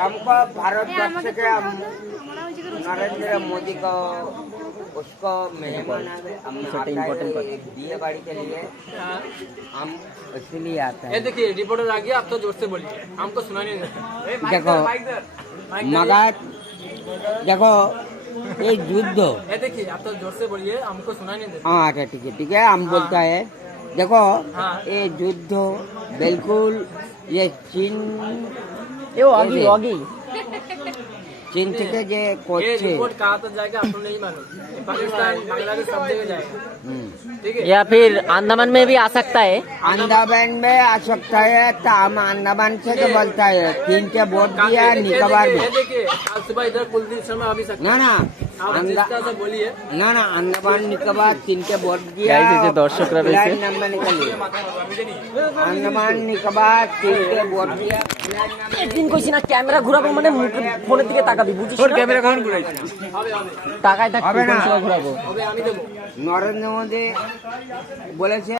हमको भारतवर्ष के नरेंद्र मोदी को उसको मेहमान दिए बाड़ी के लिए हम इसलिए आते हैं। देखिए रिपोर्टर आ गया, आप तो जोर से बोलिए, हमको सुना नहीं देता। देखो मगर देखो ये युद्ध, देखिए आप तो जोर से बोलिए, हमको सुना नहीं देता। हाँ अच्छा ठीक है हम बोलता है। देखो ये युद्ध बिल्कुल ये चीन चीन থেকে যে করছে रिपोर्ट कहाँ तक जाएगा आपको नहीं मालूम, पाकिस्तान बांग्लादेश सब जगह जाएगा, ठीक है। या फिर अंडमान में भी आ सकता है। अंडमान में आ सकता है, तो हम अंडमान से क्या बोलता है, तीन के वोट दिया निकोबार में। देखिए आज सुबह इधर कुलदीप शर्मा आ भी सकता ना ना आप जिस तरह से बोलिए। ना ना अंडमान निकोबार तीन के वोट दिया। Guys, এই যে দর্শকরা রয়েছে। फ्लाइट नंबर निकलिए अंडमान निकोबार तीन के वोट दिया। একদিন কইছি না ক্যামেরা ঘুরাবো মানে ফোনের দিকে তাকাবি, বুঝিস না? ক্যামেরা কখন ঘুরাইছে? তাকায় থাকবি, হবে না। কোন সময় ঘুরাবো? আমি দেবো। নরেন্দ্র মোদী বলেছে